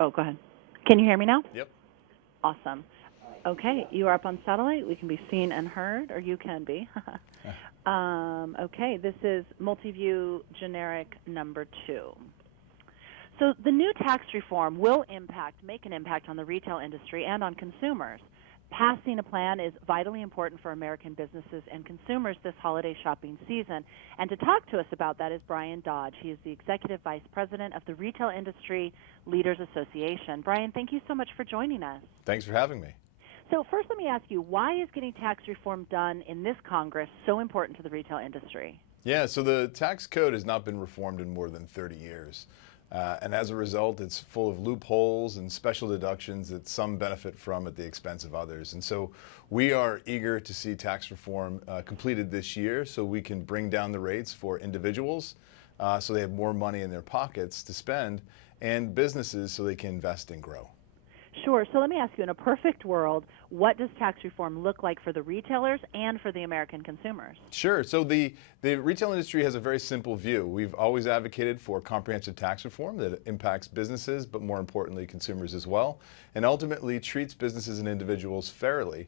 Oh, go ahead. Can you hear me now? Yep. Awesome. Okay, you are up on satellite. We can be seen and heard, or you can be. Okay, this is MultiVu generic number 2. So the new tax reform will make an impact on the retail industry and on consumers. Passing a plan is vitally important for American businesses and consumers this holiday shopping season. And to talk to us about that is Brian Dodge. He is the Executive Vice President of the Retail Industry Leaders Association. Brian, thank you so much for joining us. Thanks for having me. So first, let me ask you, why is getting tax reform done in this Congress so important to the retail industry? Yeah, so the tax code has not been reformed in more than 30 years. And as a result, it's full of loopholes and special deductions that some benefit from at the expense of others. And so we are eager to see tax reform completed this year so we can bring down the rates for individuals so they have more money in their pockets to spend, and businesses so they can invest and grow. Sure. So let me ask you, in a perfect world, what does tax reform look like for the retailers and for the American consumers? Sure. So the retail industry has a very simple view. We've always advocated for comprehensive tax reform that impacts businesses, but more importantly, consumers as well, and ultimately treats businesses and individuals fairly,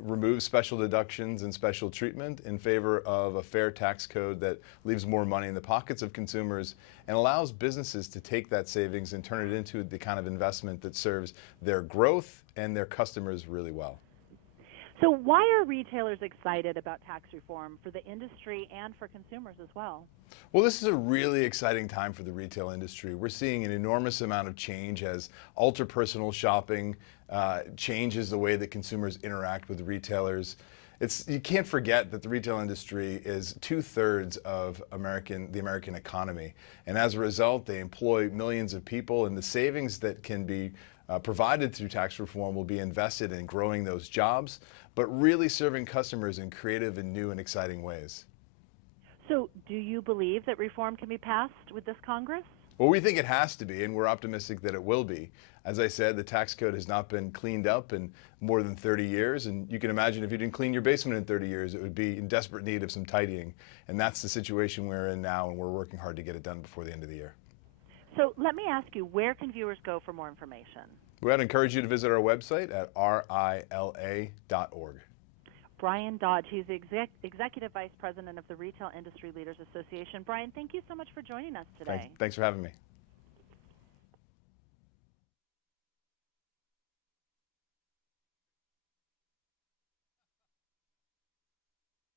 removes special deductions and special treatment in favor of a fair tax code that leaves more money in the pockets of consumers and allows businesses to take that savings and turn it into the kind of investment that serves their growth and their customers really well. So why are retailers excited about tax reform for the industry and for consumers as well? Well, this is a really exciting time for the retail industry. We're seeing an enormous amount of change as ultra-personal shopping changes the way that consumers interact with retailers. You can't forget that the retail industry is 2/3 of the American economy. And as a result, they employ millions of people, and the savings that can be provided through tax reform will be invested in growing those jobs, but really serving customers in creative and new and exciting ways. So do you believe that reform can be passed with this Congress? Well, we think it has to be, and we're optimistic that it will be. As I said, the tax code has not been cleaned up in more than 30 years, and you can imagine if you didn't clean your basement in 30 years, it would be in desperate need of some tidying. And that's the situation we're in now, and we're working hard to get it done before the end of the year. So let me ask you, where can viewers go for more information? We'd encourage you to visit our website at RILA.org. Brian Dodge, he's the Executive Vice President of the Retail Industry Leaders Association. Brian, thank you so much for joining us today. Thanks for having me.